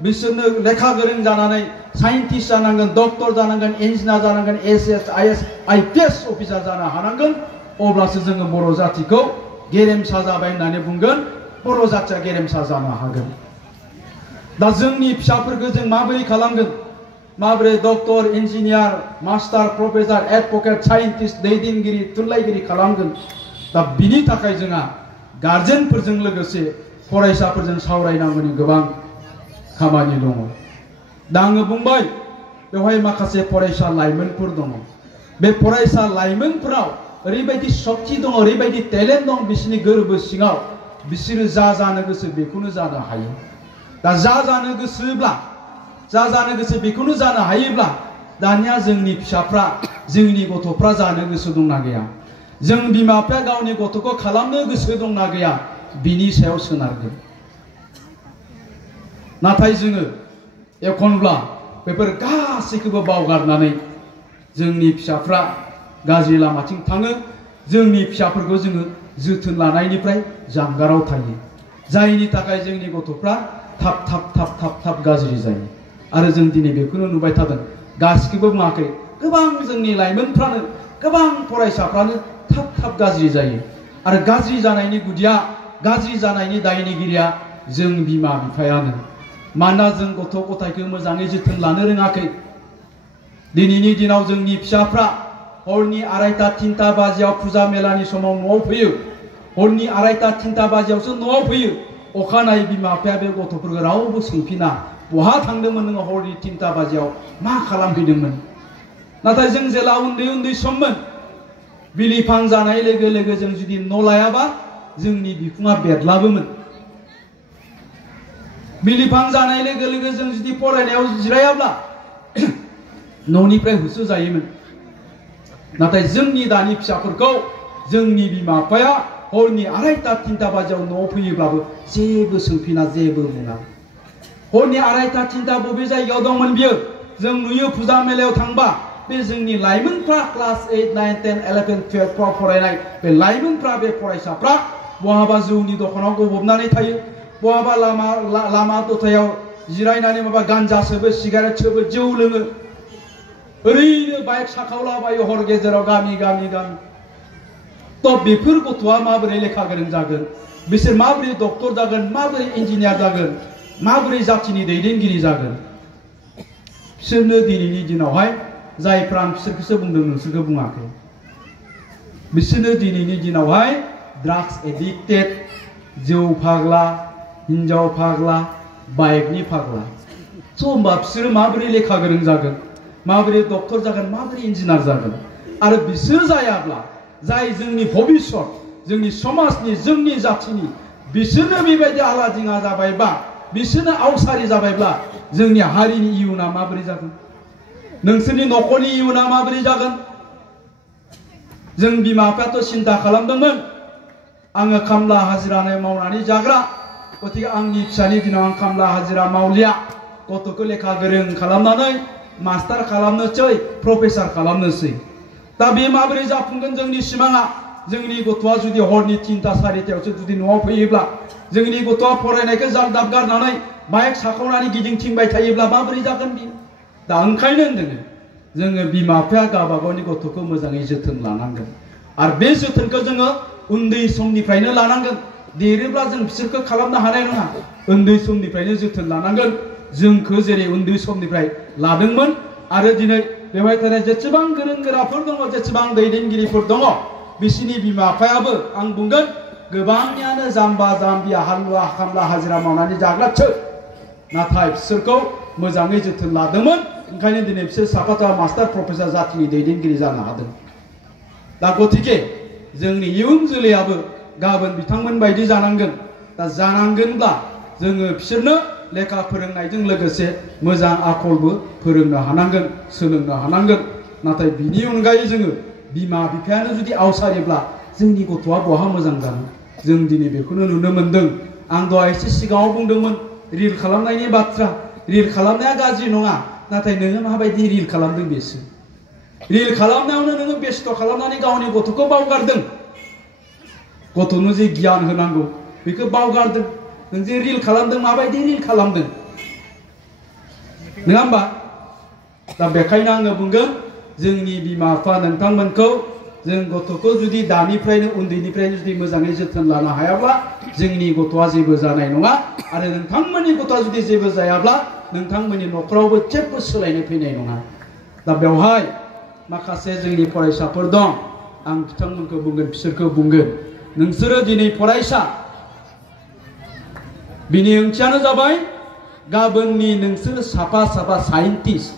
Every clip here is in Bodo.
बिसोरनो लेखा गोरों जानानै साइन्टिस्ट जानांगोन, डक्टर जानांगोन, इन्जिनियार जानांगोन, एसएस, आईएएस, आईपीएस अफिसार जानो हानांगोन। अब्लासो जोङो बर' जातिखौ गेरेमसा जाबाय होननानै बुंगोन, बर' जातिया गेरेमसा जानो हागोन। दा जोंनि फिसाफोरखौ जों माबोरै खालामगोन, माबोरै doctor, engineer, master, professor, advocate, scientist, दैदेनगिरि, थुनलाइगिरि खालामगोन। दा बिनि थाखाय जोंहा गार्जेनफोरजों लोगोसे फरायसाफोरजों सावरायनांगौनि गोबां खामानि दङ। दा आङो बुंबाय बेवहाय माखासे फरायसा लाइमोनफोर दङ। बे फरायसा लाइमोनफोराव ओरैबायदि शक्ति दङ, ओरैबायदि टेलेन्ट दं बिसोरनि गोरबो सिङाव, बिसोरो जा जानो गोसो बेखौनो जानो हायो। दा जा जानो गोसो बेखौनो जानो हायोब्ला दानिया जोंनि फिसाफ्रा, जोंनि गथ'फ्रा जानो गोसो दंना गैया, जों बिमा बिफाया गावनि गथ'खौ खालामनो गोसो दंना गैया, बिनि सायाव सोनारगोन। नाथाय जोङो एखनब्ला बेफोर गासैखौबो बावगारनानै जोंनि फिसाफ्रा गाज्रि लामाथिं थाङो। जोंनि फिसाफोरखौ जोङो जोथोन लानायनिफ्राय जानगाराव थायो, जायनि थाखाय जोंनि गथ'फ्रा थाब गाज्रि जायो। आरो जों दिनै बेखौनो नुबाय थादों, गासिखौबो बुङाखै, गोबां जोंनि लाइमोनफ्रानो, गोबां फरायसाफ्रानो थाब गाज्रि जायो। आरो गाज्रि जानायनि गुदिया, गाज्रि जानायनि दायनिगिरिया जों बिमा बिफायानो। मानोना जों गथ' गथायखौ मोजाङै जोथोन लानो रोङाखै। दिनैनि दिनाव जोंनि फिसाफ्रा हरनि 2:30 बाजियाव फुजा मेलानि समाव न'आव फैयो, हरनि 2:30 बाजियावसो न'आव फैयो। अखानायै बिमा बिफाया बे गथ'फोरखौ रावबो सोंफिना, बहा थांदोंमोन नोङो हरनि 3 बाजियाव, मा खालामफैदोंमोन? नाथाय जों जेला उन्दै सममोन, बिलिफां जानाय लोगो लोगो जों जुदि न' लायाबा जोंनि बिखुङा बेरलाबोमोन। बिलिफां जानाय लोगो लोगो जों जुदि फरायनायाव जिरायाब्ला न'निफ्राय होसो जायोमोन। नाथाय जोंनि दानि फिसाफोरखौ जोंनि बिमा बिफाया हरनि 2:30 बाजियाव न'आव फैयोब्लाबो जेबो सोंफिना, जेबो बुङा। हरनि 2:30 बबे जायगायाव दंमोन बियो? जों नुयो फुजा मेलायाव थांबा बे जोंनि लाइमोनफ्रा क्लास 8, 9, 10, 11, 12 फ्राव फरायनाय बे लाइमोनफ्रा, बे फरायसाफ्रा बहाबा जौनि दखानाव गबबनानै थायो, बहाबा लामा दथायाव जिरायनानै माबा गान्जा सोबो, सिगारेट सोबो, जौ लोङो, ओरैनो बाइक साखावलाबायो हर गेजेराव गामि। थ' बेफोर गथ'आ माबोरै लेखा गोरों जागोन? बिसोर माबोरै डक्टर जागोन? माबोरै इन्जिनियार जागोन? माबोरै जातिनि दैदेनगिरि जागोन? बिसोरनो दिनैनि दिनावहाय, जायफ्रा आं बिसोरखौसो बुंदों, नोंसोरखौ बुङाखै, बिसोरनो दिनैनि दिनावहाय ड्राग्स एडिक्टेड, जौ फाग्ला, हिन्जाव फाग्ला, बाइकनि फाग्ला। स' होमबा बिसोरो माबोरै लेखा गोरों जागोन? माबोरै डक्टर जागोन? माबोरै इन्जिनियार जागोन? आरो बिसोर जायाब्ला, जाय जोंनि भबिष्यत, जोंनि समाजनि, जोंनि जातिनि, बिसोरनो बेबायदि आलादिङा जाबायबा, बिसोरनो आवसारि जाबायब्ला जोंनि हारिनि इयुना माबोरै जागोन? नोंसोरनि न'खरनि इयुना माबोरै जागोन? जों बिमा बिफायाथ' सिन्था खालामदोंमोन, आङो खामला हाजिरा मावनानै जाग्रा, गतिके आंनि फिसानि दिनाव आं खामला हाजिरा मावलिया, गथ'खौ लेखा गोरों खालामनानै मास्टार खालामनोसै, प्रफेसार खालामनोसै। दा बे माबोरै जाफुंगोन जोंनि सिमाङा? जोंनि गथ'आ जुदि हरनि 3-4थायावसो जुदि न'आव फैयोब्ला, जोंनि गथ'आ फरायनायखौ जालदाब गारनानै बाइक साखावनानै गिदिंथिंबाय थायोब्ला माबोरै जागोन बियो? दा ओंखायनो होनदों जोङो बिमा बिफाया गावबा गावनि गथ'खौ मोजाङै जोथोन लानांगोन। आरो बे जोथोनखौ जोङो उन्दै समनिफ्रायनो लानांगोन। देरोब्ला जों बिसोरखौ खालामनो हानाय नङा। उन्दै समनिफ्रायनो जोथोन लानांगोन, जोंखौ जेरै उन्दै समनिफ्राय लादोंमोन। आरो दिनै बेवहाय थानाय जेसेबां गोरों गोराफोर दङ, जेसेबां दैदेनगिरिफोर दङ, बिसोरनि बिमा बिफायाबो आं बुंगोन गोबांनियानो जाम्बा जाम्बि, हालुवा खामला हाजिरा मावनानै जाग्रासो। नाथाय बिसोरखौ मोजाङै जोथोन लादोंमोन, ओंखायनो दिनै बिसोर साफा मास्टार प्रफेसर जातिनि दैदेनगिरि जानो हादों। दा गतिके जोंनि इयुन जोलैयाबो गाबोन बिथांमोन बायदि जानांगोन। दा जानांगोनब्ला जोङो बिसोरनो लेखा फोरोंनायजों लोगोसे मोजां आखलबो फोरोंनो हानांगोन, सोलोंनो हानांगोन। नाथाय बिनि अनगायै जोङो बिमा बिफायानो जुदि आवसारिब्ला जोंनि गथ'आ बहा मोजां जानो? जों दिनै बेखौनो नुनो मोनदों। आं दहाय एसे सिगाङाव बुंदोंमोन रिल खालामनायनि बाथ्रा। रिल खालामनाया गाज्रि नङा, नाथाय नोङो माबायदि रिल खालामदों बेसो। रिल खालामनायावनो नोङो बेस्थ' खालामनानै गावनि गथ'खौ बावगारदों। गथ'नो जे गियान होनांगौ बेखौ बावगारदों। नों जे रिल खालामदों, माबायदि रिल खालामदों? नङा होमबा दा बेखायनो आङो बुंगोन जोंनि बिमा बिफा नोंथांमोनखौ जों गथ'खौ जुदि दानिफ्रायनो उन्दैनिफ्रायनो जुदि मोजाङै जोथोन लानो हायाब्ला जोंनि गथ'आ जेबो जानाय नङा आरो नोंथांमोननि गथ'आ जुदि जेबो जायाब्ला नोंथांमोननि न'खरावबो जेबो सोलायनाय फैनाय नङा दा बेवहाय माखासे जोंनि फरायसाफोर दं आं बिथांमोनखौ बुंगोन बिसोरखौ बुंगोन नोंसोरो दिनै फरायसा बिनि ओंथियानो जाबाय गाबोननि नोंसोर साफा साफा साइन्टिस्ट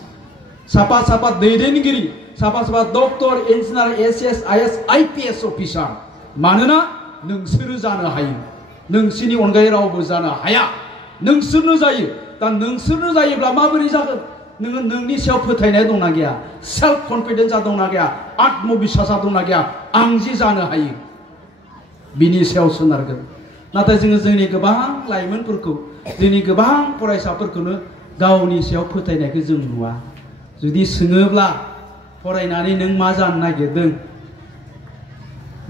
साफा साफा दैदेनगिरि साफा साफा doctor engineer SS IAS IPS officer मानोना नोंसोरो जानो हायो नोंसोरनि अनगायै रावबो जानो हाया नोंसोरनो जायो दा नोंसोरनो जायोब्ला माबोरै जागोन नोङो नोंनि सायाव फोथायनाय दंना गैया सेल्फ कन्फिडेन्सआ दंना गैया आत्मबिश्वासआ दंना गैया आं जि जानो हायो बिनि सायाव सोनारगोन नाथाय जोङो जोंनि गोबां लाइमोनफोरखौ जोंनि गोबां फरायसाफोरखौनो गावनि सायाव फोथायनायखौ जों नुवा जुदि सोङोब्ला फरायनानै नों मा जानो नागिरदों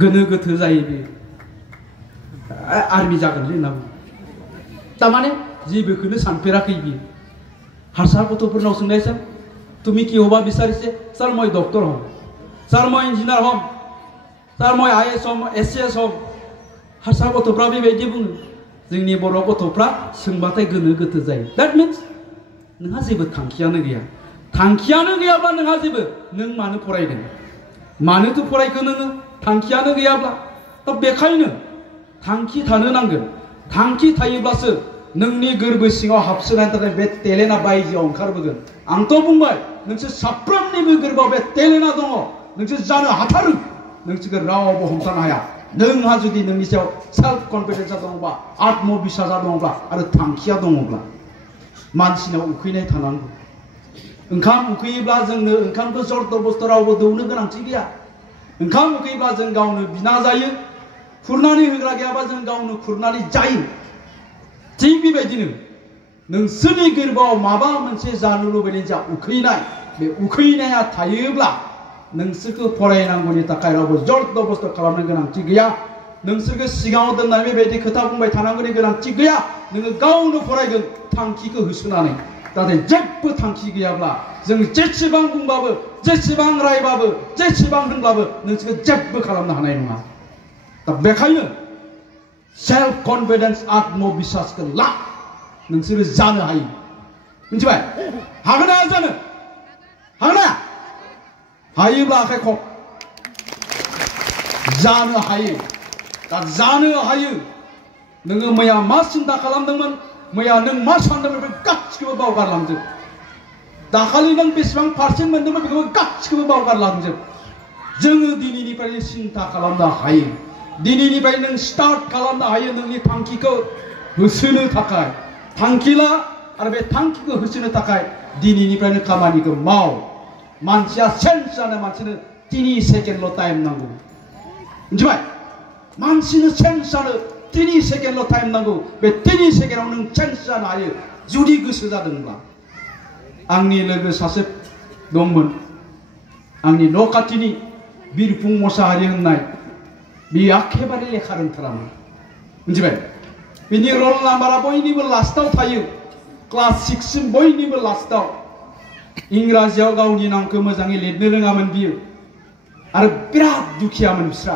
गोनो गोथो जायो बे आर्मि जागोन होनना बुङो तारमाने जेबोखौनो सानफेराखै बियो हारसा गथ'फोरनाव सोंनायसै তুমি কি হবা বিচাৰিছে স্যার মই ডক্টর হম স্যার মই ইঞ্জিনিয়ার হম স্যার মই আইএএস হম एसएस হম हारसा गथ'फ्रा बेबायदि बुङो जोंनि बर' गथ'फ्रा सोंबाथाय गोनो गोथो जायो दैट मिन्स नोंहा जेबो थांखियानो गैया थांखियानो गैयाब्ला नोंहा जेबो नों मानो फरायदों मानोथो फरायखो नोङो थांखियानो गैयाब्ला दा बेखायनो थांखि थानो नांगोन थांखि थायोब्लासो नोंनि गोरबो सिङाव हाबसोनायनि थाखाय बे टेलेन्टआ बायजोआव ओंखारबोगोन आंथ' बुंबाय नोंसोर साफ्रोमनिबो गोरबोआव बे टेलेन्टआ दङ नोंसोर जानो हाथारो नोंसोरखौ रावबो हमथानो हाया नोंहा जुदि नोंनि सायाव सेल्फ कन्फिडेन्सआ दङब्ला आत्मबिश्वासआ दङब्ला आरो थांखिया दङब्ला मानसिनाव उखैनाय थानांगौ ओंखाम उखैयोब्ला जोंनो ओंखामखौ जबरदस्ति रावबो दौनो गोनांथि गैया ओंखाम उखैयोब्ला जों गावनो बिना जायो खुरनानै होग्रा गैयाबा जों गावनो खुरनानै जायो थिग बेबायदिनो नोंसोरनि गोरबोआव माबा मोनसे जानो लुबैनाय जा उखैनाय बे उखैनाया थायोब्ला नोंसोरखौ फरायनांगौनि थाखाय रावबो जबरदस्ति खालामनो गोनांथि गैया नोंसोरखौ सिगाङाव दोननानै बेबायदि खोथा बुंबाय थानांगौनि गोनांथि गैया नोङो गावनो फरायगोन थांखिखौ होसोनानै नाथाय जेबो थांखि गैयाब्ला जों जेसेबां बुंबाबो जेसेबां रायबाबो जेसेबां होनब्लाबो नोंसोरखौ जेबो खालामनो हानाय नङा दा बेखायनो सेल्फ कन्फिडेन्स आत्मबिश्वासखौ ला नोंसोरो जानो हायो मिथिबाय हागोन ना जानो हागोन ना हायोब्ला आखाइ खब जानो हायो दा जानो हायो नोङो मैया मा सिन्था खालामदोंमोन मैया नों मा सानदोंमोन बे गासिखौबो बावगारलांजोब दाखालि नों बेसेबां पार्सेन्ट मोनदोंमोन बेखौबो गासिखौबो बावगारलांजोब जोङो दिनैनिफ्रायनो सिन्था खालामनो हायो दिनैनिफ्राय नों स्टार्ट खालामनो हायो नोंनि थांखिखौ होसोनो थाखाय थांखि ला आरो बे थांखिखौ होसोनो थाखाय दिनैनिफ्रायनो खामानिखौ माव मानसिया चेन्ज जानो मानसिनो 3 सेकेन्डल' टाइम नांगौ मिथिबाय मानसिनो चेन्ज जानो 3 सेकेन्डल' टाइम नांगौ बे 3 सेकेन्डआव नों चेन्ज जानो हायो जुदि गोसो जादोंब्ला आंनि लोगो सासे दंमोन आंनि न' खाथिनि बिरफुं मोसाहारि होननाय बे एखेबारे लेखा रोंथारामोन मिथिबाय बिनि रल नाम्बारा बयनिबो लास्टआव थायो क्लास 6 सिम बयनिबो लास्टआव इंराजियाव गावनि नामखौ मोजाङै लिरनो रोङामोन बियो आरो बिराद दुखियामोन बिस्रा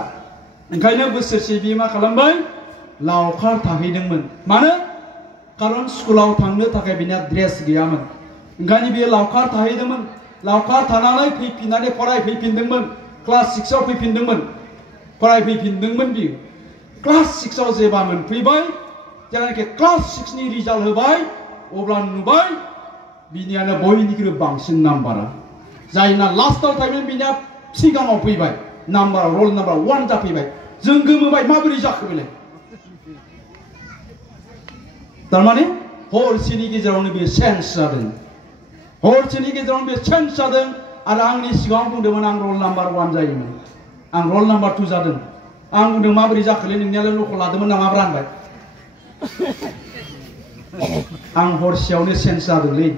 ओंखायनो बोसोरसे बियो मा खालामबाय लावखार थाहैदोंमोन मानो खारन स्कुलाव थांनो थाखाय बिना ड्रेस गैयामोन ओंखायनो बियो लावखार थाहैदोंमोन लावखार थानानै फैफिननानै फरायफैफिनदोंमोन क्लास 6 आव फैफिनदोंमोन फरायफैफिनदोंमोन बियो क्लास 6 आव जेब्ला मोनफैबाय जेब्लानाखि क्लास 6 नि रिजाल्ट होबाय अब्ला नुबाय बिनियानो बयनिख्रुइ बांसिन नाम्बारा जायना लास्टआव थायोमोन बिनिया सिगाङाव फैबाय नाम्बार रल नाम्बार 1 जाफैबाय जों गोमोबाय माबोरै जाखो बेलाय तारमाने हरसेनि गेजेरावनो बे चेन्ज जादों हरसेनि गेजेरावनो बे चेन्ज जादों आरो आंनि सिगाङाव बुंदोंमोन आं रल नाम्बार 1 जायोमोन आं रल नाम्बार 2 जादों आं बुंदों माबोरै जाखोलै नोंनियालाय ल'खौ लादोंमोन नामा रानबाय आं हरसेयावनो चेन्ज जादोंलै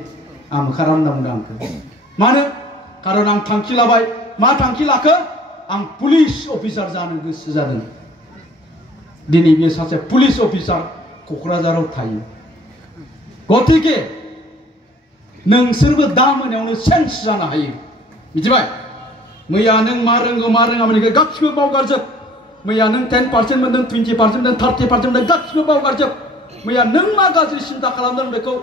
आं ओंखारा होनना बुंदों आंखौ मानो खारन आं थांखि लाबाय मा थांखि लाखो आं पुलिस अफिसार जानो गोसो जादों दिनै बे सासे पुलिस अफिसार क'क्राझाराव थायो गतिके नोंसोरबो दा मोनायावनो सेन्स जानो हायो मिथिबाय मैया नों मा रोंगौ मा रोङामोन बेखौ गासिबो बावगारजोब मैया नों 10% मोनदों 20% मोनदों 30% मोनदों गासिबो बावगारजोब मैया नों मा गाज्रि सिन्ता खालामदों बेखौ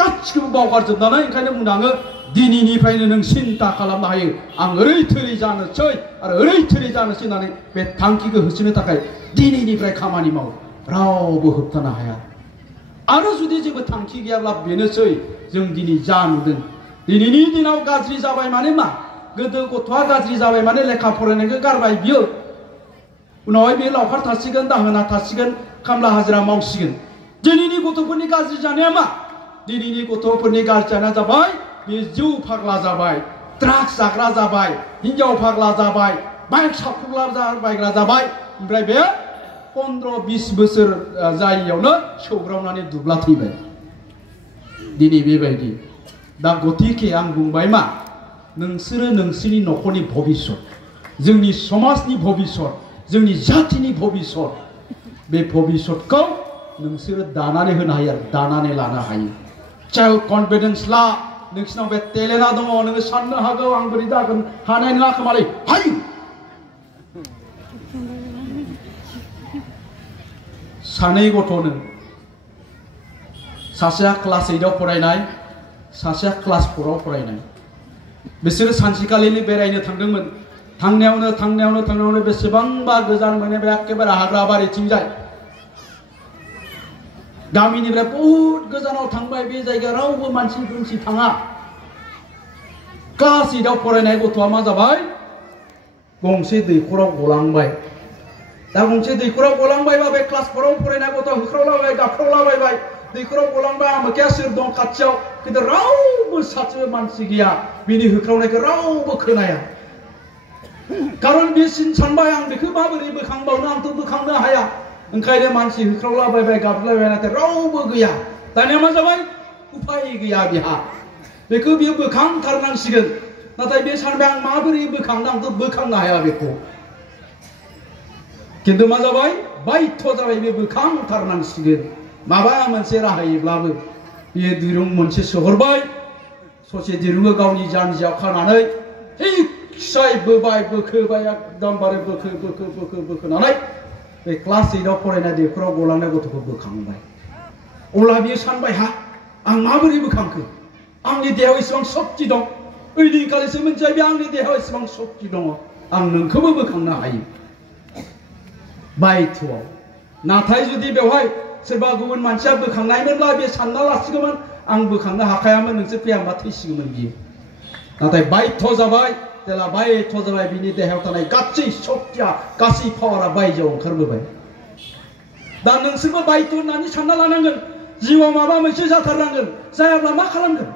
गासिखौबो बावगारजोबनानै ओंखायनो बुंदों आङो दिनैनिफ्रायनो नों सिन्ता खालामनो हायो आं ओरै थोरै जानोसै आरो ओरै थोरै जानोसै होननानै बे थांखिखौ होसोनो थाखाय दिनैनिफ्राय खामानि माव रावबो होबथानो हाया आरो जुदि जेबो थांखि गैयाब्ला बेनोसै जों दिनै जा नुदों दिनैनि दिनाव गाज्रि जाबाय माने मा गोदो गथ'आ गाज्रि जाबाय माने लेखा फरायनायखौ गारबाय बियो उनावहाय बे लावखार थासिगोन दाहोना थासिगोन खामला हाजिरा मावसिगोन दिनैनि गथ'फोरनि गाज्रि जानाया मा दिनैनि गथ'फोरनि गाज्रि जानाया जाबाय बे जौ फाग्ला जाबाय ड्राग्स जाग्रा जाबाय हिन्जाव फाग्ला जाबाय बाइक साखुला बायग्रा जाबाय ओमफ्राय बे 15-20 बोसोर जायियावनो सौग्रावनानै दुब्ला थैबाय दिनै बेबायदि दा गतिके आं बुंबाय मा नोंसोरो नोंसोरनि न'खरनि भबिष्यत जोंनि समाजनि भबिष्यत जोंनि जातिनि भबिष्यत बे भबिष्यतखौ नोंसोरो दानानै होनो हायो आरो दानानै लानो हायो सेल्फ कन्फिडेन्स ला नोंसिनाव बे टेलेन्टआ दङ नोङो साननो हागौ आं बोरै जागोन हानाय नङा खोमालै हायो सानै गथ'नो सासेया क्लास 8 आव फरायनाय सासेया क्लास 4 आव फरायनाय बिसोरो सानसेखालिनि बेरायनो थांदोंमोन थांनायावनो बेसेबांबा गोजान मोनो बे एखेबारे हाग्रा बारिथिंजाय गामिनिफ्राय बहुत गोजानाव थांबाय बे जायगायाव रावबो मानसि दुमसि थाङा क्लास 8 आव फरायनाय गथ'आ मा जाबाय गंसे दैखराव गलांबाय दा गंसे दैखराव गलांबायबा बे क्लास 4 आव फरायनाय गथ'आ होख्रावलाबाय गाबख्रावलाबायबाय दैखराव गलांबाय आमोखिया सोर दं खाथियाव खिन्थु रावबो सासेबो मानसि गैया बिनि होख्रावनायखौ रावबो खोनाया खारन बे सानबाय आं बेखौ माबोरै बोखांबावनो आंथ' बोखांनो हाया ओंखायनो मानसि होख्रावलाबायबाय गाबलायबाय नाथाय रावबो गैया दानिया मा जाबाय उपाय गैया बिहा बेखौ बियो बोखांथारनांसिगोन नाथाय बे सानबाय आं माबोरै बोखांनो आंथ' बोखांनो हाया बेखौ खिन्थु मा जाबाय बायथ' जाबाय बे बोखांथारनांसिगोन माबा मोनसे राहायैब्लाबो बियो दिरुं मोनसे सोहरबाय ससे दिरुंखौ गावनि जानजियाव खानानै थिगसाय बोबाय बोखोबाय एकदमबारे बोखोनानै बे क्लास 8 आव फरायनाय दैखराव गलांनाय गथ'खौ बोखांबाय अब्ला बियो सानबाय हा आं माबोरै बोखांखो आंनि देहायाव एसेबां शक्ति दं ओइदिनखालिसो मिथिबाय बे आंनि देहायाव एसेबां शक्ति दङ आं नोंखौबो बोखांनो हायो बायथ'आव नाथाय जुदि बेवहाय सोरबा गुबुन मानसिया बोखांनायमोनब्ला बे सानना लासिगौमोन आं बोखांनो हाखायामोन नोंसोर फैयाबा थैसिगौमोन बियो नाथाय बायथ' जाबाय जेला बायथ' जाबाय बिनि देहायाव थानाय गासै शक्तिया गासै पावारा बायजोआव ओंखारबोबाय दा नोंसोरबो बायथ' होननानै सानना लानांगोन जिउआव माबा मोनसे जाथारनांगोन जायाब्ला मा खालामगोन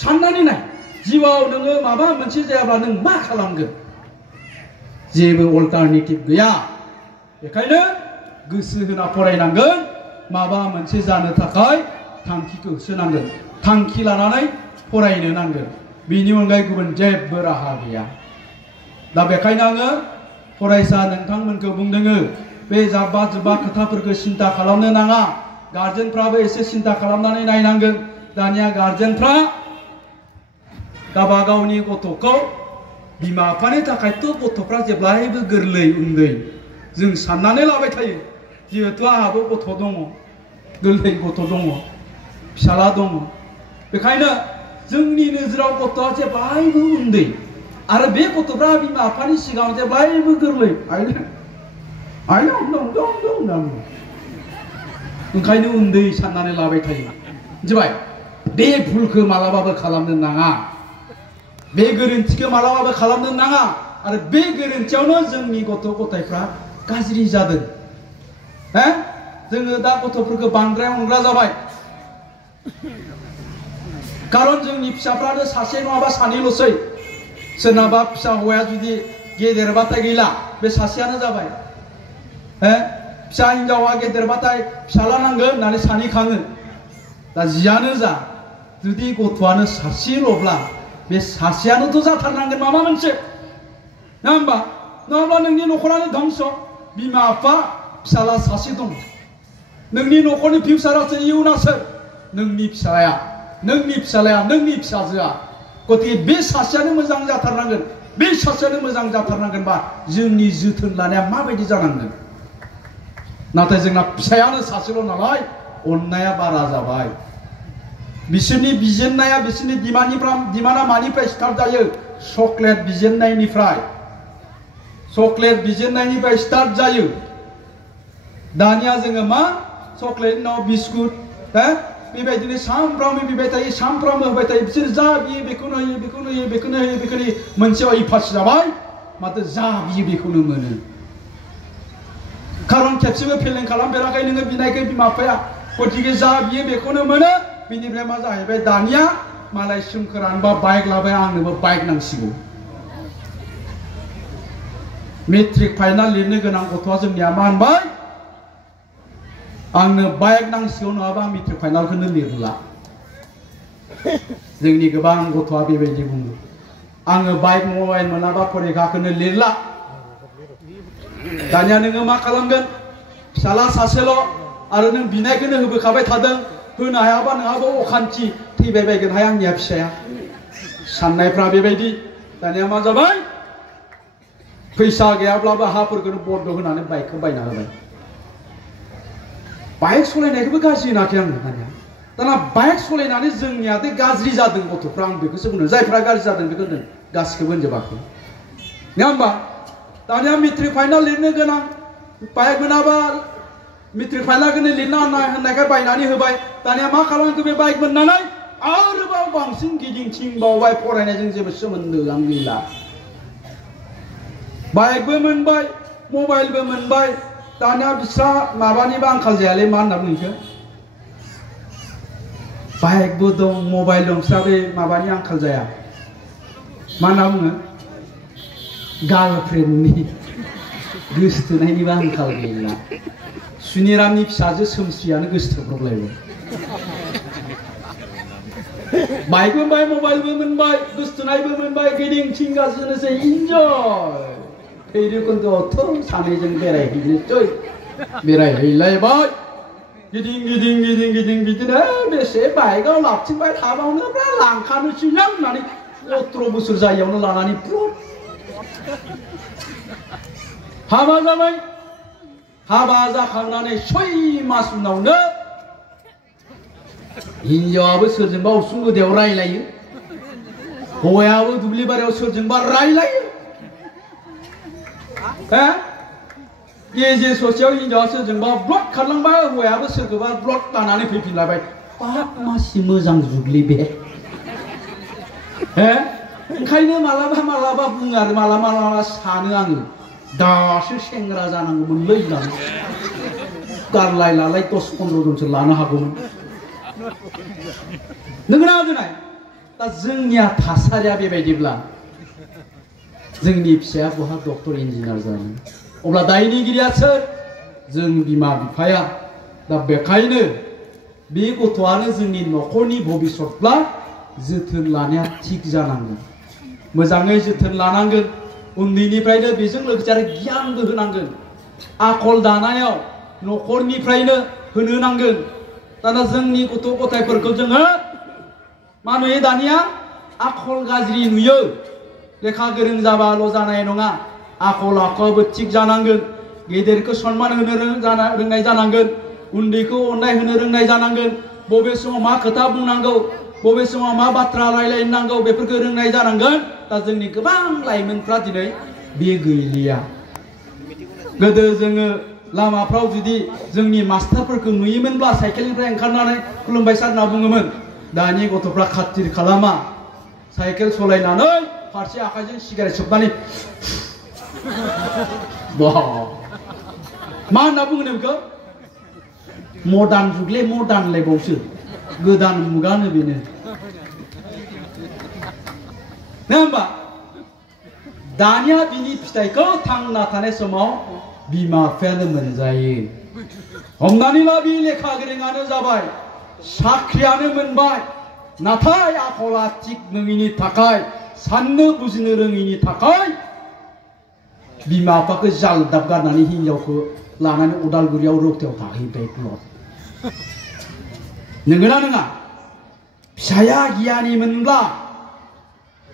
साननानै नाय जिउआव नोङो माबा मोनसे जायाब्ला नों मा खालामगोन जेबो अल्टारनेटिभ गैया बेखायनो गोसो होना फरायनांगोन माबा मोनसे जानो थाखाय थांखिखौ होसोनांगोन थांखि लानानै फरायनो नांगोन बिनि अनगायै गुबुन जेबो राहा गैया दा बेखायनो आङो फरायसा नोंथांमोनखौ बुंदोङो बे जाब्बा जुब्बा खोथाफोरखौ सिन्ता खालामनो नाङा गार्जेनफ्राबो एसे सिन्ता खालामनानै नायनांगोन दानिया गार्जेनफ्रा गावबा गावनि गथ'खौ बिमा बिफानि थाखायथ' गथ'फ्रा जेब्लायबो गोरलै उन्दै जों साननानै लाबाय थायो जिहेतु आंहाबो गथ' दङ गोरलै गथ' दङ फिसाला दङ बेखायनो जोंनि नोजोराव गथ'आ जेब्लायबो उन्दै आरो बे गथ'फ्रा बिमा बिफानि सिगाङाव जेब्लायबो गोरलै ओंखायनो उन्दै साननानै लाबाय थायो मिथिबाय बे भुलखौ मालाबाबो खालामनो नाङा बे गोरोन्थिखौ मालाबाबो खालामनो नाङा आरो बे गोरोन्थियावनो जोंनि गथ' गथायफ्रा गाज्रि जादों जोङो दा गथ'फोरखौ बांद्राय अनग्रा जाबाय खारन जोंनि फिसाफ्रानो सासे नङाबा सानैल'सै सोरनाबा फिसा हौवाया जुदि गेदेरबाथाय गैला बे सासेयानो जाबाय फिसा हिनजावा गेदेरबाथाय फिसाला नांगोन होननानै सानै खाङो दा जियानो जा जुदि गथ'आनो सासेल'ब्ला बे सासेयानोथ' जाथारनांगोन माबा मोनसे नङा होमबा नङाब्ला नोंनि न'खरानो धंस बिमा बिफा फिसाला सासे दं नोंनि न'खरनि फिउचारा सोर इयुना सोर नोंनि फिसाया नोंनि फिसालाया नोंनि फिसाजोआ गतिके बे सासेयानो मोजां जाथारनांगोन बे सासेयानो मोजां जाथारनांगोनबा जोंनि जोथोन लानाया माबायदि जानांगोन नाथाय जोंना फिसायानो सासेल' नालाय अननाया बारा जाबाय बिसोरनि बिजेननाया बिसोरनि दिमाना मानिफ्राय स्टार्ट जायो चकलेट बिजेननायनिफ्राय स्टार्ट जायो दानिया जोङो मा चकलेटनि उनाव बिस्कुट बेबायदिनो सामफ्रामबो बिबाय थायो सामफ्रामबो होबाय थायो बिसोर जा बियो बेखौनो होयो मोनसेयाव इफास जाबाय माथो जा बियो बेखौनो मोनो खारन खेबसेबो फेलें खालामफेराखै नोङो बिनायखै बिमा बिफाया गतिके जा बियो बेखौनो मोनो बिनिफ्राय मा जाहैबाय दानिया मालाय सोमखोरानोबा बाइक लाबाय आंनोबो बाइक नांसिगौ मेट्रिक फाइनाल लिरनो गोनां गथ'आ जोंनिया मा होनबाय आंनो बाइक नांसिगौ नङाबा आं मेट्रिक फाइनालखौनो लिरला जोंनि गोबां गथ'आ बेबायदि बुङो आङो बाइक मबाइल मोनाबा फरिखाखौनो लिरला दानिया नोङो मा खालामगोन फिसाला सासेल' आरो नों बिनायखौनो होबोखाबाय थादों होनो हायाबा नोंहाबो अखान्थि थैबाय बायगोनहाय आंनिया फिसाया साननायफ्रा बेबायदि दानिया मा जाबाय फैसा गैयाब्लाबो हाफोरखौनो बन्द होनानै बाइकखौ बायना होबाय बाइक सलायनायखौबो गाज्रि होनाखै आङो दानिया दाना बाइक सलायनानै जोंनिया दे गाज्रि जादों गथ'फ्रा आं बेखौसो बुंदों जायफ्रा गाज्रि जादों बेखौ होनदों गासिखौबो होनजोबाखै नङा होमबा दानिया मेट्रिक फाइनाल लिरनो गोनां बाइक मोनाबा मेट्रिक फाइनालखौनो लिरना होननायखाय बायनानै होबाय दानिया मा खालामखो बे बाइक मोननानै आरोबाव बांसिन गिदिंथिंबावबाय फरायनायजों जेबो सोमोन्दो आं गैला बाइकबो मोनबाय मबाइलबो मोनबाय दानिया बिस्रा माबानिबो आंखाल जायालै मा होनना बुङो बेखौ बाइकबो दं मबाइल दं बिस्रा बे माबानि आंखाल जाया मा होनना बुङो गार्लफ्रेन्डनि गोसोथोनायनिबो आंखाल गैला सुनिरामनि फिसाजो सोमस्रियानो गोसोथोब्रबलायबाय बाइकबो मोनबाय मबाइलबो मोनबाय गोसोथोनायबो मोनबाय गिदिंथिंगासिनोसै इन्जय भैरबकुन्द'आवथ' सानैजों बेरायहैलायबाय गिदिं बिदिनो बेसे बाइकआव लाबथिंबाय थाबावनो लांखानोसैलां होननानै 17 बोसोर जायैयावनो लानानै हाबा जाबाय हाबा जाखांनानै 6 मास उनावनो हिन्जावाबो सोरजोंबा उसुं गोदायाव रायलायो हौवायाबो दुब्लि बारियाव सोरजोंबा रायलायो गेजेर ससेयाव हिन्जावा सोरजोंबा ब्लक खारलांबाय हौवायाबो सोरखौबा ब्लक लानानै फैफिनलायबाय बाब मासि मोजां जुगलि बे ओंखायनो मालाबा बुङो आरो मालाबा सानो आङो दासो सेंग्रा जानांगौमोनलै होननानै गारलाय लालाय 10-15 जनसो लानो हागौमोन नोंगोना दोनाय दा जोंनिया थासारिया बेबायदिब्ला जोंनि फिसाया बहा डक्टर इन्जिनियार जानो अब्ला दायनिगिरिया सोर जों बिमा बिफाया दा बेखायनो बे गथ'आनो जोंनि न'खरनि भबिष्यतब्ला जोथोन लानाया थिग जानांगोन मोजाङै जोथोन लानांगोन उन्दैनिफ्रायनो बेजों लोगोसे आरो गियानबो होनांगोन आखल दानायाव न'खरनिफ्रायनो होनो नांगोन दाना जोंनि गथ' गथायफोरखौ जोङो मा नुयो दानिया आखल गाज्रि नुयो लेखा गोरों जाबाल' जानाय नङा आखल आखुआबो थिग जानांगोन गेदेरखौ सन्मान होनो रोंनाय जानांगोन उन्दैखौ अननाय होनो रोंनाय जानांगोन बबे समाव मा खोथा बुंनांगौ बबे समाव मा बाथ्रा रायलायनांगौ बेफोरखौ रोंनाय जानांगोन दा जोंनि गोबां लाइमोनफ्रा दिनै बे गैलिया गोदो जोङो लामाफ्राव जुदि जोंनि मास्टारफोरखौ नुयोमोनब्ला साइकेलनिफ्राय ओंखारनानै खुलुमबाय सार होनना बुङोमोन दानि गथ'फ्रा खाथिर खालामा साइकेल सालायनानै फारसे आखाइजों सिगारेट सोबनानै मा होनना बुङो बेखौ मडार्न जुगले मडार्नलायबावसो गोदान मुगानो बेनो नङा होमबा दानिया बिनि फिथाइखौ थांना थानाय समाव बिमा बिफायानो मोनजायो हमनानै ला बि लेखा गोरोङानो जाबाय साख्रियानो मोनबाय नाथाय आखला थिग नङिनि थाखाय साननो बुजिनो रोङिनि थाखाय बिमा बिफाखौ जालदाब गारनानै हिन्जावखौ लानानै उदालगुरियाव रौतायाव थाहैबाय नंगौना नङा फिसाया गियानिमोनब्ला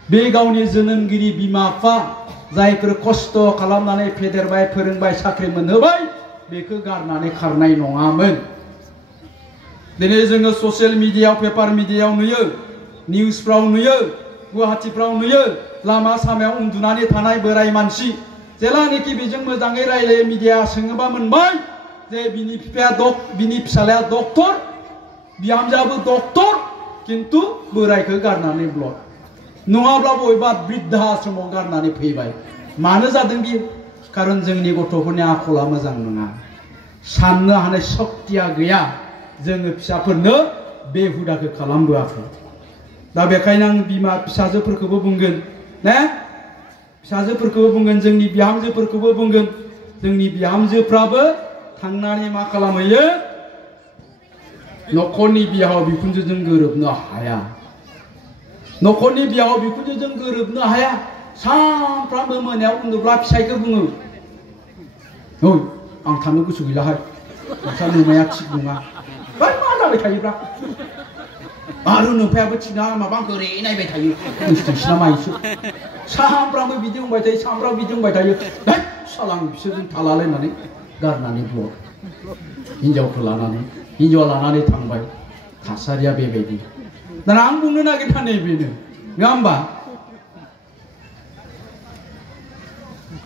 बे गावनि जोनोमगिरि बिमा बिफा जायफोर खस्थ' खालामनानै फेदेरबाय फोरोंबाय साख्रि मोनहोबाय बेखौ गारनानै खारनाय नङामोन। दिनै जोङो ससियेल मिडियायाव पेपार मिडियायाव नुयो, निउसफ्राव नुयो, गुवाहाटीफ्राव नुयो लामा सामायाव उन्दुनानै थानाय बोराय मानसि जेलानाखि बेजों मोजाङै रायलायो मिडिया सोङोबा मोनबाय जे बिनि फिसालाया डक्टर, बिहामजोआबो डक्टर, किन्तु बोरायखौ गारनानै ब्लड नङाब्ला बबेबा बृद्धा आश्रमाव गारनानै फैबाय। मानो जादों बियो? खारन जोंनि गथ'फोरनि आखला मोजां नङा, साननो हानाय शक्तिया गैया। जोङो फिसाफोरनो बे हुदाखौ खालामबोआखै। दा बेखायनो आं बिमा फिसाजोफोरखौबो बुंगोन ने, फिसाजोफोरखौबो बुंगोन, जोंनि बिहामजोफोरखौबो बुंगोन, जोंनि बिहामजोफ्राबो थांनानै मा खालामहैयो? न'खरनि बिहाव बिखुनजोजों गोरोबनो हाया, न'खरनि बिहाव बिखुनजोजों गोरोबनो हाया। सानफ्रामबो मोनायाव उन्दुब्ला फिसायखौ बुङो, ओइ आं थानो गोसो गैलाहाय, नोंस्रा नोमाया थिग नङा, मा जाबाय थायोब्रा, आरो नोमफायाबो थिग नङा, माबा आंखौ ओरै नायबाय थायो, नोंसिना माइसो सानफ्रामबो बिदि बुंबाय थायो, सानफ्रामबो बिदि बुंबाय थायो। है साला आं बिसोरजों थालालायनानै गारनानै ब्लड हिनजावखौ लानानै, हिनजावा लानानै थांबाय। थासारिया बेबायदि। दाना आं बुंनो नागिरदों नैबेनो, नङा होमबा?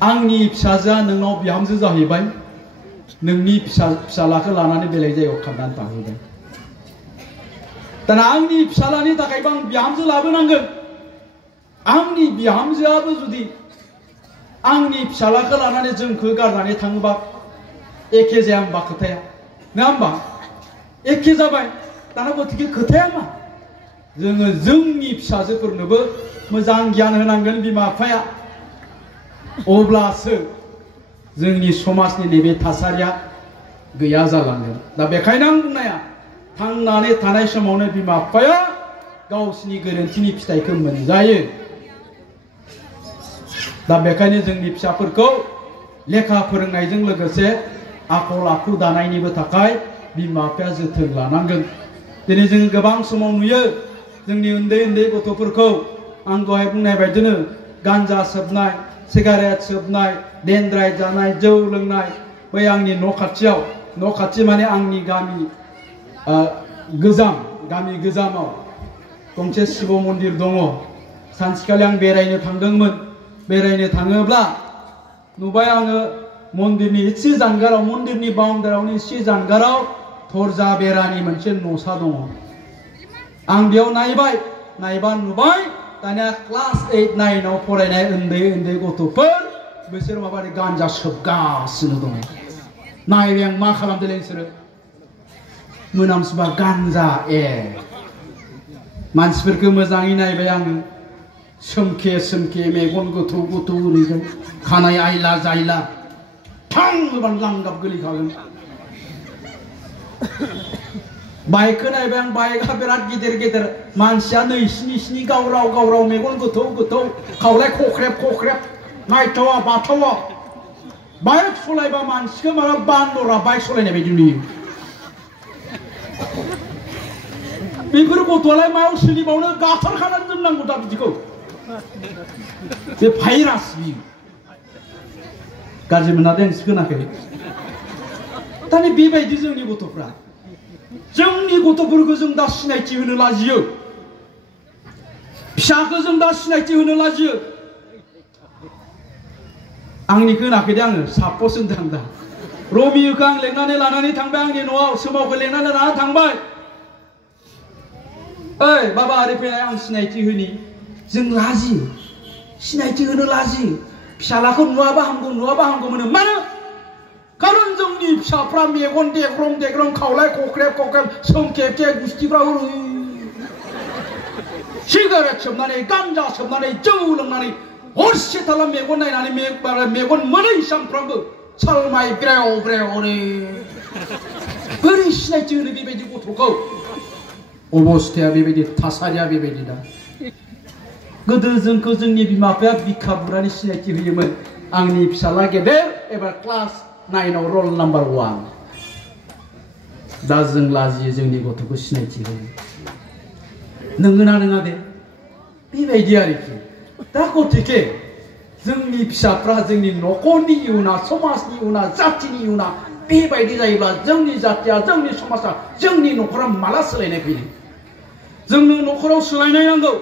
आंनि फिसाजोआ नोंनाव बिहामजो जाहैबाय, नोंनि फिसालाखौ लानानै बेलेग जायगायाव खारनानै थाहैबाय। दाना आंनि फिसालानि थाखायबो आं बिहामजो लाबोनांगोन। आंनि बिहामजोआबो जुदि आंनि फिसालाखौ लानानै जोंखौ गारनानै थाङोबा एखे जाया होमबा खोथाया, नङा होमबा? एखे जाबाय। दाना गतिके खोथाया मा? जोङो जोंनि फिसाजोफोरनोबो मोजां गियान होनांगोन बिमा बिफाया, अब्लासो जोंनि समाजनि नैबे थासारिया गैया जालांगोन। दा बेखायनो आं बुंनाया, थांनानै थानाय समावनो बिमा बिफाया गावसिनि गोरोन्थिनि फिथाइखौ मोनजायो। दा बेखायनो जोंनि फिसाफोरखौ लेखा फोरोंनायजों लोगोसे आखल आखु दानायनिबो थाखाय बिमा बिफाया जोथोन लानांगोन। दिनै जों गोबां समाव नुयो जोंनि उन्दै उन्दै गथ'फोरखौ आं दहाय बुंनाय बायदिनो गान्जा सोबनाय, सिगारेट सोबनाय, देनद्राय जानाय, जौ लोंनाय। बै आंनि न' खाथियाव, न' खाथि माने आंनि गामि गामि गोजामाव गंसे शिव मन्दिर दङ। सानसेखालि आं बेरायनो थांदोंमोन। बेरायनो थाङोब्ला नुबाय आङो मन्दिरनि एसे जानगाराव, मन्दिरनि बाउन्डारियावनो एसे जानगाराव थरजा बेरानि मोनसे न'सा दङ। आं बेयाव नायबा नुबाय दानिया क्लास 8, 9 आव फरायनाय उन्दै उन्दै गथ'फोर बिसोर माबादि गान्जा सोबगासिनो दङ। नायबाय आं, मा खालामदों बिसोरो? मोनामसुबा गान्जा। मानसिफोरखौ मोजाङै नायबाय आङो, सोमखे सोमखे, मेगन गोथौ गोथौ ओरैजाय, खानाय आइला जाइला, थां होबानो लांगाब गोलैखागोन। बाइकखौ नायबाय आं, बाइकआ बिराद गिदिर गिदिर, मानसिया नै स्नि गावराव गावराव, मेगन गोथौ गोथौ, खावलाय खख्रेब खख्रेब, नायथावा बाथावा। बाइक सलायबा मानसिखौ माबा बान्दरा बाइक सलायनाय बायदि नुयो। बेफोर गथ'आलाय मायाव सोलिबावनो? गाथारखानानै दोननांगौ दा बिदिखौ। बे भाइरास बियो। गाज्रि मोनादों खोनाखै? दानि बेबायदि जोंनि गथ'फ्रा, जोंनि गथ'फोरखौ जों दा सिनायथि होनो लाजियो, फिसाखौ जों दा सिनायथि होनो लाजियो। आंनिखौ होनाखै दे आङो, सापस होनदों आं दा। रमिखौ आं लेंनानै लानानै थांबाय आंनि न'आव, सोमावखौ लेंनानै लानानै थांबाय। ओइ बाबा ओरै फैनाय, आं सिनायथि होनि। जों लाजियो, सिनायथि होनो लाजियो। फिसालाखौ नुवाबा हामगौ मोनो। मानो? खारन जोंनि फिसाफ्रा मेगन देग्रं देग्रं, खावलाय खख्रेब खख्रेब, सोमखेबथे, गुस्थिफ्रा सिगारेट सोबनानै, गान्जा सोबनानै, जौ लोंनानै हरसे थाला मेगन नायनानै मेगन मोनै सानफ्रामबो सालमाय ब्रेव ब्रेव। बोरै सिनायथि होनो बेबायदि गथ'खौ? अबस्थाया बेबायदि, थासारिया बेबायदि। दा गोदो जोंखौ जोंनि बिमा बिफाया बिखा बुरानि सिनायथि होयोमोन। आंनि फिसाला गेदेर एबार क्लास 9 आव रल नाम्बार 1। दा जों लाजियो जोंनि गथ'खौ सिनायथि होयो। नंगौना नङा दे बेबायदि आरोखि दा गतिके जोंनि फिसाफ्रा जोंनि न'खरनि इयुना समाजनि इयुना जातिनि इयुना बेबायदि जायोब्ला जोंनि जातिया जोंनि समाजा जोंनि न'खरा माला सोलायनाय फैयो जोंनो न'खराव सोलायनाय नांगौ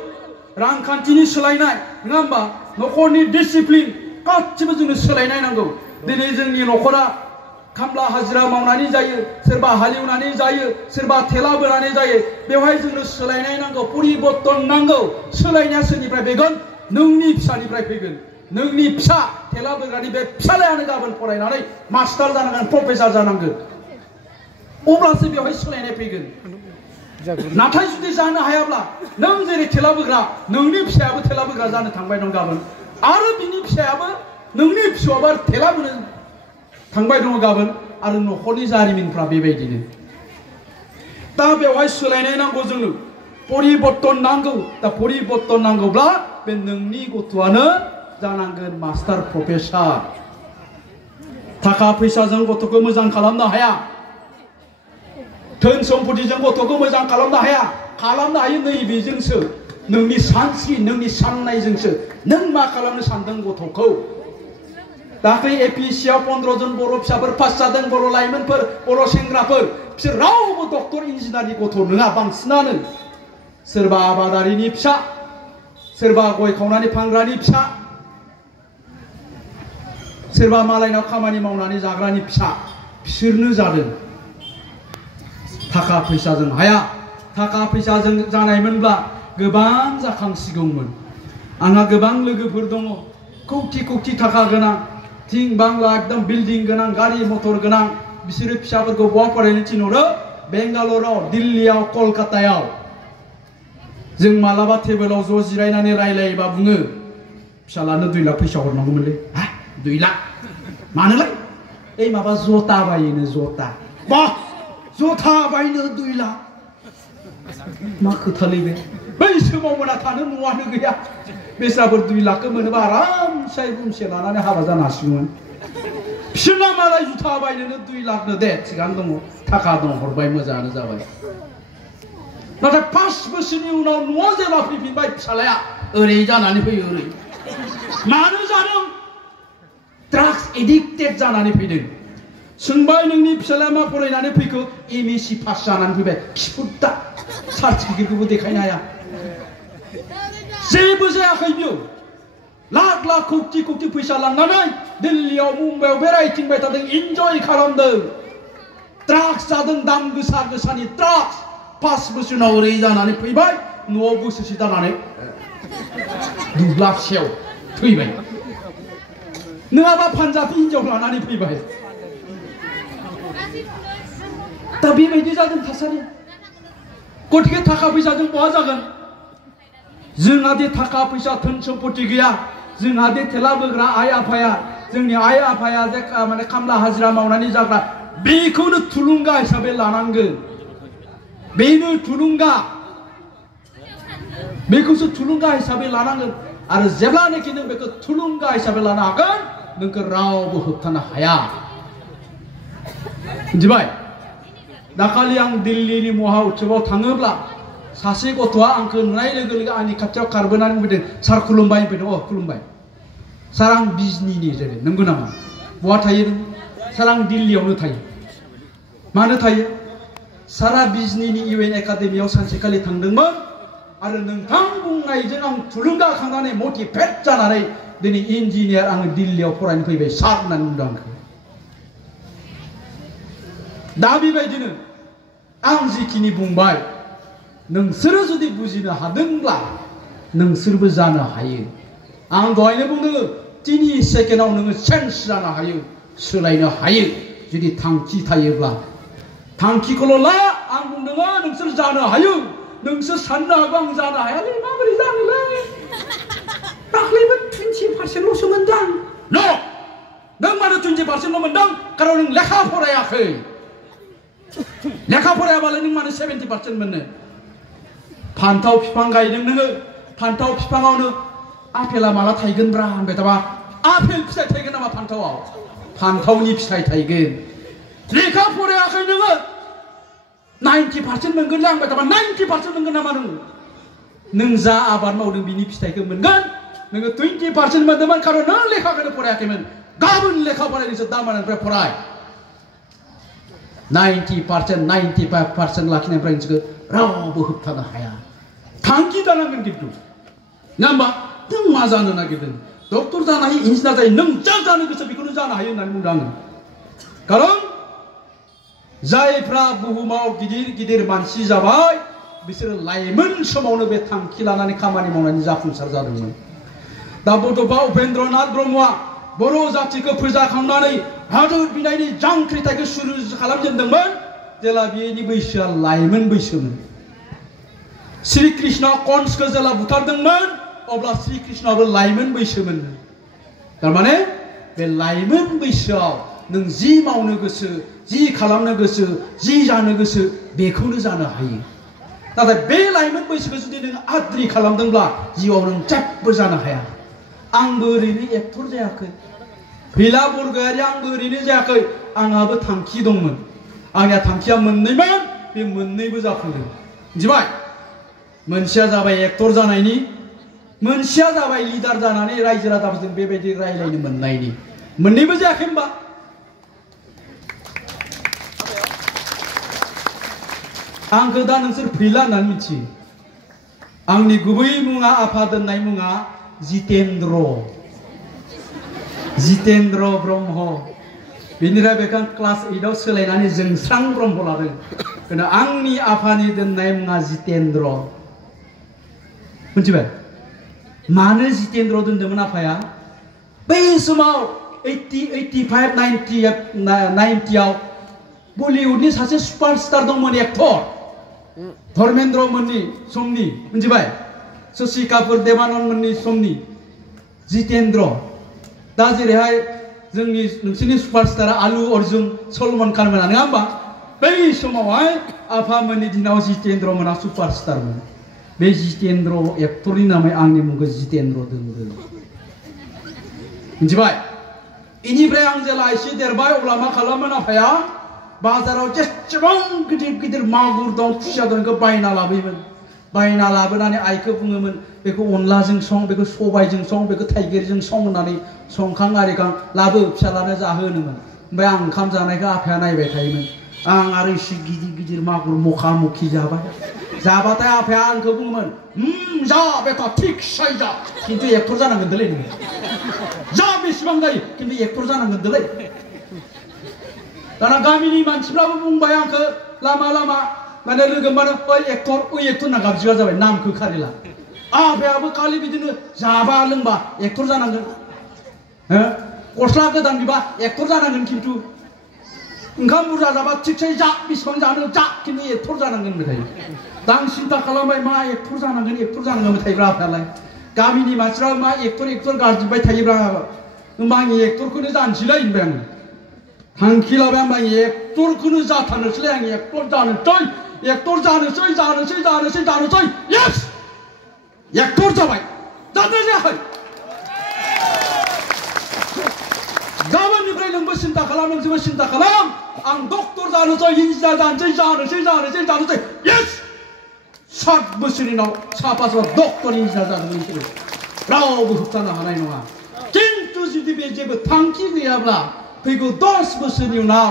रांखान्थिनि सोलायनाय नङा होमबा न'खरनि डिसिप्लिन गासिबो जोंनो सोलायनाय नांगौ दिनै जोंनि न'खरा खामला हाजिरा मावनानै जायो सोरबा हालेवनानै जायो सोरबा थेला बोनानै जायो बेवहाय जोंनो सोलायनाय नांगौ परिबर्तन नांगौ सोलायनाया सोरनिफ्राय फैगोन नोंनि फिसानिफ्राय फैगोन नोंनि फिसा थेला बोग्रानि बे फिसालायानो गाबोन फरायनानै मास्टार जानांगोन प्रफेसार जानांगोन अब्लासो बेवहाय सोलायनाय फैगोन नाथाय जुदि जानो हायाब्ला नों जेरै थेला बोग्रा नोंनि फिसायाबो थेला बोग्रा जानो थांबाय दं गाबोन आरो बिनि फिसायाबो नोंनि फिसौआबो थेला बोनो थांबाय दङ गाबोन आरो न'खरनि जारिमिनफ्रा बेबायदिनो दा बेवहाय सोलायनाय नांगौ जोंनो परिबर्तन नांगौ दा परिबर्तन नांगौब्ला बे नोंनि गथ'आनो जानांगोन मास्टार प्रफेसार थाखा फैसाजों गथ'खौ मोजां खालामनो हाया धोन सम्पतिजों गथ'खौ मोजां खालामनो हाया खालामनो हायो नैबेजोंसो नोंनि सानस्रि नोंनि साननायजोंसो नों मा खालामनो सानदों गथ'खौ दाख्लै एपिएससि आव 15 जन बर' फिसाफोर पास जादों बर' लाइमोनफोर बर' सेंग्राफोर बिसोर रावबो डक्टर इन्जिनियारनि गथ' नङा बांसिनानो सोरबा आबादारिनि फिसा सोरबा गय खावनानै फानग्रानि फिसा सोरबा मालायनाव खामानि मावनानै जाग्रानि फिसा बिसोरनो जादों थाखा फैसाजों हाया थाखा फैसाजों जानायमोनब्ला गोबां जाखांसिगौमोन आंहा गोबां लोगोफोर दङ कौटि कौटि थाखा गोनां थिं बांला एकदम बिल्डिं गोनां गारि मटर गोनां बिसोरो फिसाफोरखौ बहा फरायनो थिनहरो बेंगालराव दिल्लीयाव कलकातायाव जों मालाबा टेबोलाव ज' जिरायनानै रायलायोबा बुङो फिसालानो 2 लाख फैसा हरनांगौमोनलै हा 2 लाख मानोलाय ओइ माबा जता बायनो जता बा जता बायनो 2 लाख मा खोथालै बे बै समाव मोना थानो न'आनो गैया बेस्राफोर 2 लाखखौ मोनोबा आरामसे रुमसे लानानै हाबा जानो हासिगौमोन बिसोरना मालाय जुथा बायनोनो 2 लाखनो दे थिगानो दङ थाखा दं हरबाय मोजाङानो जाबाय नाथाय 5 बोसोरनि उनाव न'आव जेब्ला फैफिनबाय फिसालाया ओरै जानानै फैयो ओरै मानो जादों ड्राग्स एडिक्टेड जानानै फैदों सोंबाय नोंनि फिसालाया मा फरायनानै फैखो एमएससि पास जानानै फैबाय खिफुद्दा सार्टिफिकेटखौबो देखायनो हाया जेबो जायाखै बियो लाख लाख कौटि कौटि फैसा लांनानै दिल्लीयाव मुम्बाइआव बेरायथिंबाय थादों इन्जय खालामदों ड्राग्स जादों दाम गोसा गोसानि ड्राग्स 5 बोसोराव ओरै जानानै फैबाय न'आव बोसोरसे जानानै दुब्लासेयाव थैबाय नङाबा पान्जाबि हिनजाव लानानै फैबाय दा बेबायदि जादों थासारिया गतिके थाखा फैसाजों बहा जागोन जोंहा दे थाखा फैसा धोन सम्पति गैया जोंहा दे थेला बोग्रा आइ आफाया जोंनि आइ आफाया जे माने खामला हाजिरा मावनानै जाग्रा बेखौनो थुलुंगा हिसाबै लानांगोन बेनो थुलुंगा बेखौसो थुलुंगा हिसाबै लानांगोन आरो जेब्लानाखि नों बेखौ थुलुंगा हिसाबै लानो हागोन नोंखौ रावबो होबथानो हाया मिथिबाय दाखालि आं दिल्लीनि महा उत्सवआव थाङोब्ला सासे गथ'आ आंखौ नुनाय लोगो लोगो आंनि खाथियाव खारबोनानै फैदों सार खुलुमबाय फैदों अ खुलुमबाय सार आं बिजनीनि जेरै नंगौ नामा बहा थायो नों सार आं दिल्लीयावनो थायो मानो थायो सारा बिजनीनि इउएन एकाडेमियाव सानसेखालि थांदोंमोन आरो नोंथां बुंनायजों आं थुलुंगाखांनानै मटिभेट जानानै दिनै इन्जिनियार आङो दिल्लीयाव फरायनो फैबाय सार होननानै बुंदों आंखौ दा बेबायदिनो आं जिखिनि बुंबाय नोंसोरो जुदि बुजिनो हादोंब्ला नोंसोरबो जानो हायो आं दहायनो बुंदों 3 सेकेन्डआव नोङो चेन्ज जानो हायो सोलायनो हायो जुदि थांखि थायोब्ला थांखिखौल' ला आं बुंदों नोंसोर जानो हायो नोंसोर साननो हागौ आं जानो हायालै माबोरै जानोलै दाख्लैबो 20%ल'सो मोनदों न' नों मानो 20%ल' मोनदों खारन नों लेखा फरायाखै लेखा फरायाबालाय नों मानो 70% मोनो फान्थाव बिफां गायदों नोङो फान्थाव बिफाङावनो आपेला माला थायगोनब्रा होनबाय थाबा आपेल फिथाइ थायगोन नामा फान्थावआव फान्थावनि फिथाइ थायगोन लेखा फरायाखै नोङो 90% मोनगोन होनबाय थाबा 90% मोनगोन नामा नोङो नों जा आबाद मावदों बिनि फिथाइखौ मोनगोन नोङो 20% मोनदोंमोन खारन नों लेखाखौनो फरायाखैमोन गाबोन लेखा फरायनोसो दामानिफ्राय फराय 90% 95% लाखिनायनिफ्राय नोंसोरखौ रावबो होबथानो हाया थांखि दानांगोन खिन्थु नङा होमबा नों मा जानो नागिरदों डक्टर जानो हायो इन्जिनियार जायो नों जा जानो गोसो बेखौनो जानो हायो होननानै बुंदों आङो खारन जायफ्रा बुहुमाव गिदिर गिदिर मानसि जाबाय बिसोरो लाइमोन समावनो बे थांखि लानानै खामानि मावनानै जाफुंसार जादोंमोन दा बड'फा उपेन्द्रनाथ ब्रह्मआ बर' जातिखौ फोजाखांनानै हादर बिनायनि जांख्रिथायखौ सुरु खालामजेनदोंमोन जेला बिनि बैसोआ लाइमोन बैसोमोन श्री कृष्ण कन्सखौ जेला बुथारदोंमोन अब्ला श्री कृष्णआबो लाइमोन बैसोमोन थारमाने बे लाइमोन बैसोआव नों जि मावनो गोसो जि खालामनो गोसो जि जानो गोसो बेखौनो जानो हायो नाथाय बे लाइमोन बैसोखौ जुदि नों आद्रि खालामदोंब्ला जिउआव नों जेबो जानो हाया आंबो ओरैनो एक्टर जायाखै फैला बरगयारि आंबो ओरैनो जायाखै आंहाबो थांखि दंमोन आंनिया थांखिया मोननैमोन बे मोननैबो जाफुंदों मिथिबाय मोनसेया जाबाय एक्टर जानायनि मोनसेया जाबाय लिडार जानानै रायजो राजाफोरजों बेबायदि रायलायनो मोननायनि मोननैबो जायाखै होनबा आंखौ दा नोंसोर फैला होननानै मिथियो आंनि गुबै मुङा आफा दोननाय मुङा जितेन्द्र ब्रह्म बिनिफ्राय बेखौ क्लास 8 आव सोलायनानै जोंस्रां ब्रह्म लादों किन्तु आंनि आफानि दोननाय मुङा जितेन्द्र मिथिबाय मानो जितेन्द्र दोनदोंमोन आफाया बै समाव 80 85 90 आव बलिउडनि सासे सुपारस्टार दंमोन एक्टर धर्मेन्द्र मोननि समनि मिथिबाय शशि कापुर देवानन्द मोननि समनि जितेन्द्र दा जेरैहाय जोंनि नोंसोरनि सुपारस्टारा आलु अर्जुन सलमान खान मोना नङा होमबा बै समावहाय आफामोननि दिनाव जितेन्द्र मोना सुपारस्टारमोन बे जितेन्द्र एक्टरनि नामै आंनि मुंखौ जितेन्द्र दोनदों मिथिबाय इनिफ्राय आं जेला एसे देरबाय अब्ला मा खालामोन आफाया बाजाराव जेसेबां गिदिर गिदिर मागुर दं खुसिया दं बेखौ बायना लाबोयोमोन बायना लाबोनानै आइखौ बुङोमोन बेखौ अनलाजों सं बेखौ सबायजों सं बेखौ थाइगिरजों सं होननानै संखां आरिखां लाबो फिसालानो जाहोनोमोन ओमफ्राय आं ओंखाम जानायखौ आफाया नायबाय थायोमोन आं आरो एसे गिदिर गिदिर मागुर मखा मखि जाबाय जाबाथाय आफाया आंखौ बुङोमोन जा बेटा थिगसे जा खिन्थु एक्टर जानांगोन दोलै नोङो जा बेसेबां जायो खिन्थु एक्टर जानांगोन दोलै दाना गामिनि मानसिफ्राबो बुंबाय आंखौ लामा लामा माने लोगो माने ओइ एक्टर होनना गाबज्रिग्रा जाबाय नामखौ खारिला आफायाबो खालि बिदिनो जाबा लोंबा एक्टर जानांगोन हो गस्ला गोदान बिबा एक्टर जानांगोन खिन्थु ओंखाम बुरजा जाबा थिगसे जा बेसेबां जानो जा खिन्थु एक्टर जानांगोन होनबाय थायो दा आं सिन्था खालामबाय मा एक्टर जानांगोन थायोब्रा आफायालाय गामिनि मानसिफ्रा मा एक्टर गारजोब्बाय थायोब्रा होमबा आं एक्टरखौनो जानोसैलाय होनबाय आङो थांखि लाबाय आं एक्टरखौनो जाथारनोसैलाय आं एक्टर जानोसै यस एक्टर जाबाय जादों जायाखै गाबोननिफ्राय नोंबो सिन्था खालाम नोंसोरबो सिन्था खालाम आं डक्टर जानोसै इन्जिनियार जानोसै यस 7 बोसोरनि उनाव साफा डक्टर इन्जिनियार जादों नोंसोरो रावबो होबथानो हानाय नङा खिन्थु जुदि बे जेबो थांखि गैयाब्ला फैगौ 10 बोसोरनि उनाव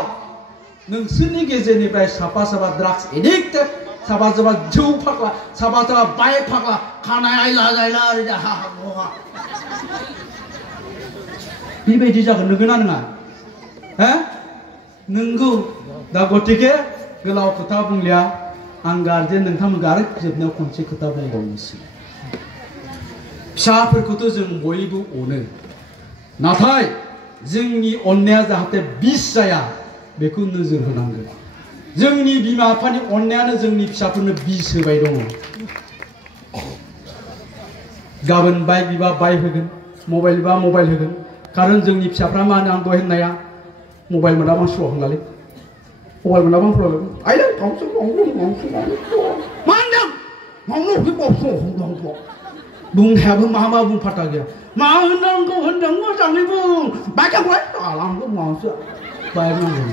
नोंसोरनि गेजेरनिफ्राय साफा ड्राग्स एडिक्टेड साफा जौ फाग्ला साफा बाइक फाग्ला खानाय आयला ओरै हा बेबायदि जागोन नंगौना नङा हो नंगौ दा गतिके गोलाव खोथा बुंलिया आं गार्जेन नोंथांमोनखौ आरो जोबनायाव खनसे खोथा बुंबावनोसै फिसाफोरखौथ' जों बयबो अनो नाथाय जोंनि अननाया जाहाथे बिस जाया बेखौ नोजोर होनांगोन जोंनि बिमा बिफानि अननायानो जोंनि फिसाफोरनो बिस होबाय दङ गाबोन बाइक बिबा बाइक होगोन मबाइल बिबा मबाइल होगोन खारन जोंनि फिसाफ्रा मा होनो आं दहाय होननाया मबाइल मोनाबा सुख होनलालै मबाइल मोनाबा प्रब्लेम आइलै गावसो मा होनदों बुंनायाबो मा बुं फाथा गैया मा होननांगौ होनदों मोजाङै बुं बाइकआलाय आंबो मावासो बाइक नांगौ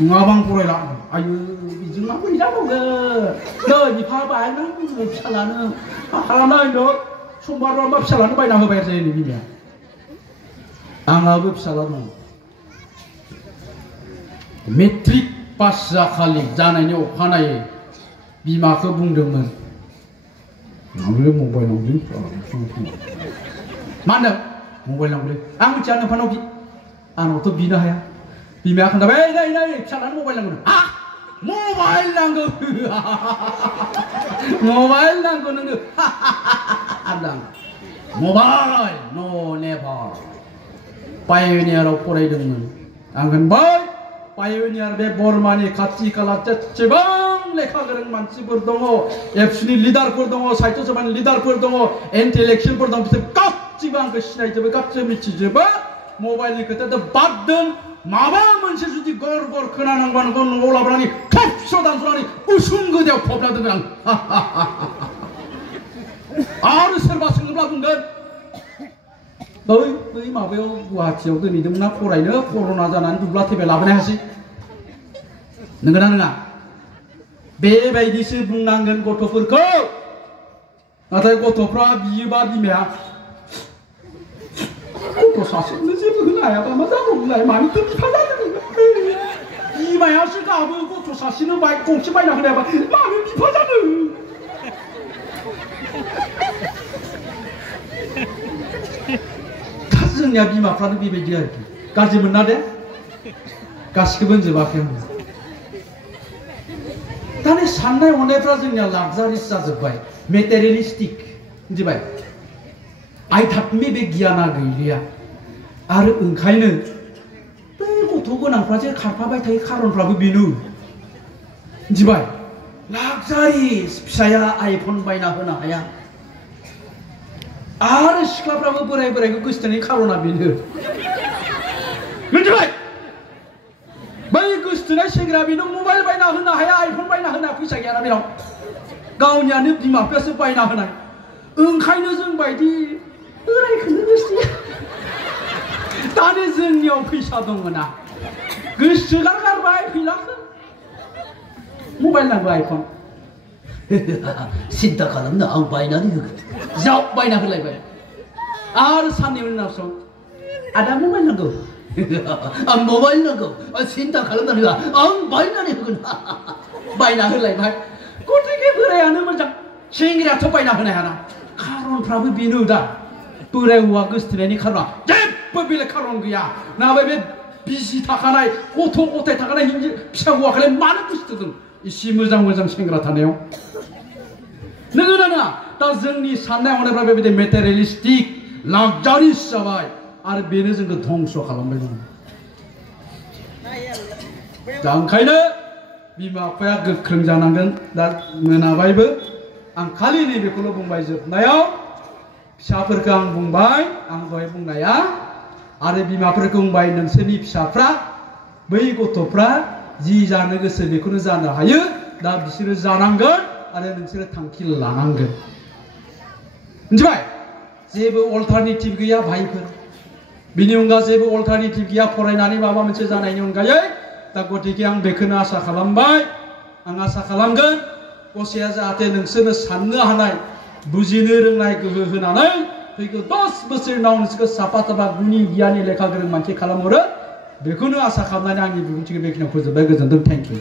नङाबा आं फरायला आयु बिजों माबोरै जाबावगोन नै बिफा बायना फिसालानो मा खालामना होनो समबार बा फिसालानो बायना होबाय आरो जोंनि बिमाया आंहाबो फिसाला दं मेट्रिक पास जाखालि जानायनि अखानायै बिमाखौ बुंदोंमोन आंबो मबाइल नांगौ मा होनदों मबाइल नांगौलै आं मिथिया नोंफानाव बि आंनावथ' बिनो हाया बिमाया खोन्थाबाय नै नै फिसालानो मबाइल नांगौ आ मबाइल नांगौ मबाइल नांगौ नोंनो आं मबाइल नो नेभार पायनियाराव फरायदोंमोन आं होनबाय पायनियार बे बर्मानि खाथि खाला जेसेबां लेखा गोरों मानसिफोर दङ एबसुनि लिडारफोर दङ साहित्य सभानि लिडारफोर दङ इन्टेलेक्सुयेलफोर दं बिसोर गासिबो आंखौ सिनायजोबो गासिबो मिथिजोबो मबाइलनि खोथाथ' बाद दोन माबा मोनसे जुदि गर गर खोनानांबा नोंखौ न'आव लाबोनानै खेबस' दानस'नानै उसुं गोदायाव फबना दोनगोन आं आरो सोरबा सोङोब्ला बुंगोन बै माबायाव गुवाहाटियाव दोनहैदोंमोन ना फरायनो कर'ना जानानै दुब्ला थैबाय लाबोनो हायासै नंगौना नङा बेबायदिसो बुंनांगोन गथ'फोरखौ नाथाय गथ'फ्रा बियोबा बिमाया गथ' सासेनो जेबो होनो हायाबा मा जाबावगोनलाय मानोथो बिफा जादों बिमायासो गाबो गथ' सासेनो बाइक गंसे बायना होनो हायाबा मानो बिफा जादों जोंनिया बिमाफ्रानो बेबायदि आरोखि गाज्रि मोनना दे गासिखौबो होनजोबाखै आं दानि साननाय हनायफ्रा जोंनिया लाक्जारिस जाजोब्बाय मेटेरियलिस्टिक मिथिबाय आयथात्मिक बे गियाना गैलिया आरो ओंखायनो बै गथ' गोनांफ्रा जे खारफाबाय थायो खारनफ्राबो बेनो मिथिबाय लाक्जारिस फिसाया आइफन बायना होनो हाया आरो सिख्लाफ्राबो बोराय बोरायखौ गोसोथोनायनि खारना बेनो मिथिबाय बै गोसोथोनाय सेंग्रा बेनो मबाइल बायना होनो हाया आइफन बायना होनो हाया फैसा गैयाना बेनाव गावनियानो बिमा बिफायासो बायना होनाय ओंखायनो जों बायदि बोरायखौनो गोसोथोया दानि जोंनियाव फैसा दंना गोसोथोना गारबाय फैलाखौ मबाइल नांगौ आइफन सिन्था खालामनो आं बायनानै होगोन जाव बायना होलायबाय आरो साननै उनावसो आदा मबाइल नांगौ आं मबाइल नांगौ सिन्था खालामनानै होआ आं बायनानै होगोन बायना होलायबाय गथिखे बोरायानो मोजां सेंग्रायाथ' बायना होनो हायाना खारनफ्राबो बेनो दा बोराय हौवा गोसोथोनायनि खारना जेबो बेलेग खारन गैया नाबा बे बिसि थाखानाय गथ' गथाय थाखानाय फिसा हौवाखौलाय मानो गोसोथोदों इसे मोजां मोजां सेंग्रा थानायाव नंगौना नङा दा जोंनि साननाय हनायफ्रा बेबायदि मेटेरियलिस्टिक लाक्जारिस जाबाय आरो बेनो जोंखौ धंस खालामबाय दङ दा ओंखायनो बिमा बिफाया गोख्रों जानांगोन दा मोनाबायबो आं खालि नैबेखौल' बुंबाय जोबनायाव फिसाफोरखौ आं बुंबाय आं दहाय बुंनाया आरो बिमाफोरखौ बुंबाय नोंसोरनि फिसाफ्रा बै गथ'फ्रा जि जानो गोसो बेखौनो जानो हायो दा बिसोरो जानांगोन आरो नोंसोरो थांखि लानांगोन मिथिबाय जेबो अल्टारनेटिभ गैया भाइफोर बिनि अनगा जेबो अल्टारनेटिभ गैया फरायनानै माबा मोनसे जानायनि अनगायै दा गतिके आं बेखौनो आसा खालामबाय आं आसा खालामगोन गसाइया जाहाथे नोंसोरनो साननो हानाय बुजिनो रोंनाय गोहो होनानै फैगौ 10 बोसोर उनाव नोंसोरखौ साफा साफा गुनि गियानि लेखा गोरों मानसि खालामहरो बेखौनो आसा खालामनानै आंनि बिबुंथिखौ बेखिनियाव फोजोबबाय गोजोनथों थेंक इउ